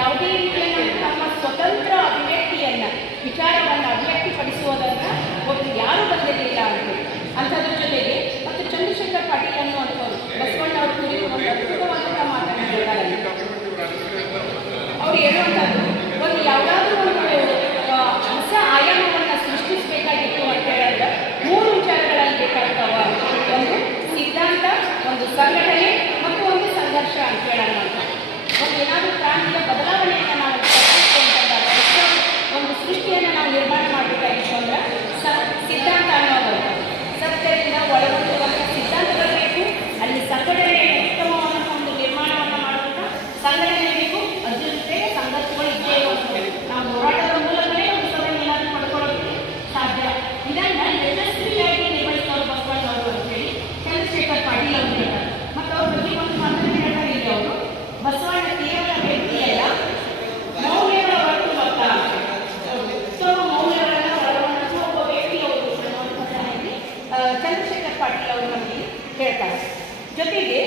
ಯಾವುದೇ ರೀತಿಯ ತಮ್ಮ ಸ್ವತಂತ್ರ ಅಭಿವ್ಯಕ್ತಿಯನ್ನು ವಿಚಾರವನ್ನು ಅಭಿವ್ಯಕ್ತಿಪಡಿಸುವುದನ್ನು ಒಟ್ಟು ಯಾರೂ ಬಂದಿರಲಿಲ್ಲ ಅಂತೇಳಿ. ಅಂಥದ್ರ ಜೊತೆಗೆ ಮತ್ತು ಚಂದ್ರಶೇಖರ್ ಪಾಟೀಲ್ ಅನ್ನುವಂಥವ್ರು ಬಸವಣ್ಣವ್ರ ಕುರಿತು ಒಂದು ಅದ್ಭುತವಾದಂಥ ಮಾತನ್ನು ಹೇಳ್ತಾರೆ. ಅವ್ರು ಹೇಳುವಂಥದ್ದು ಒಂದು ಯಾವುದಾದ್ರೂ ಒಂದು ಹೊಸ ಆಯಾಮವನ್ನು ಸೃಷ್ಟಿಸಬೇಕಾಗಿತ್ತು ಅಂತ ಹೇಳಿದ್ರೆ 3 ವಿಚಾರಗಳಲ್ಲಿ ಬೇಕಾಗ್ತಾವ. ಒಂದು ಸಿದ್ಧಾಂತ, ಒಂದು ಸಂಘಟನೆ ಮತ್ತು ಒಂದು ಸಂಘರ್ಷ ಅಂತ ಹೇಳೋಣ. ಒಂದು ಏನಾದರೂ ಕ್ರಾಂತಿಯ ಬದಲಾವಣೆಯನ್ನು ನಾವು ಅಂತಂದಾಗ ಒಂದು ಸೃಷ್ಟಿಯನ್ನು ನಾವು ನಿರ್ಮಾಣ ಮಾಡಬೇಕಾಗಿತ್ತು ಅಂದ್ರೆ ಸಿದ್ಧಾಂತ ಅನ್ನೋದು ಸತ್ಯದಿಂದ ಒಳಗೊಂಡಿರುವಂಥ ಸಿದ್ಧಾಂತಗಳು ಬೇಕು. ಅಲ್ಲಿ ಸಂಘಟನೆ ಉತ್ತಮವಾದ ಒಂದು ನಿರ್ಮಾಣವನ್ನು ಮಾಡುವಂಥ ಸಂಘಟನೆ ಬೇಕು. ಅದ್ರ ಜೊತೆಗೆ ಸಂಘರ್ಷಗಳು ಇದ್ದೇ ಇರುವಂಥದ್ದು. ನಾವು ಹೋರಾಟದ ಮೂಲಕವೇ ಒಂದು ಸಭೆ ಏನಾದರೂ ಪಡ್ಕೊಳ್ಳೋದಕ್ಕೆ ಸಾಧ್ಯ. ಇದನ್ನು ಯಶಸ್ವಿಯಾಗಿ ನಿರ್ವಹಿಸೋರು ಬಸವಣ್ಣವರು ಅಂತೇಳಿ ಚಂದ್ರಶೇಖರ್ ಪಾಟೀಲ್ ಅವರು ಹೇಳ್ತಾರೆ. ಮತ್ತು ಅವ್ರ ಬಗ್ಗೆ ಒಂದು ಮಾತನ್ನು ಹೇಳ್ತಾರೆ ಇಲ್ಲಿ ಅವರು, ಬಸವಣ್ಣ ಕೇವಲ ವ್ಯಕ್ತಿಯಲ್ಲ, ಮೌಲ್ಯಗಳ ಒಟ್ಟು ಮೊತ್ತ, ಉತ್ತಮ ಮೌಲ್ಯಗಳನ್ನು ಒಳಗೊಂಡಂಥ ಒಬ್ಬ ವ್ಯಕ್ತಿಯವರು ಅನ್ನುವಂಥದ್ದನ್ನು ಚಂದ್ರಶೇಖರ್ ಪಾಟೀಲ್ ಅವರು ನಮಗೆ ಹೇಳ್ತಾರೆ. ಜೊತೆಗೆ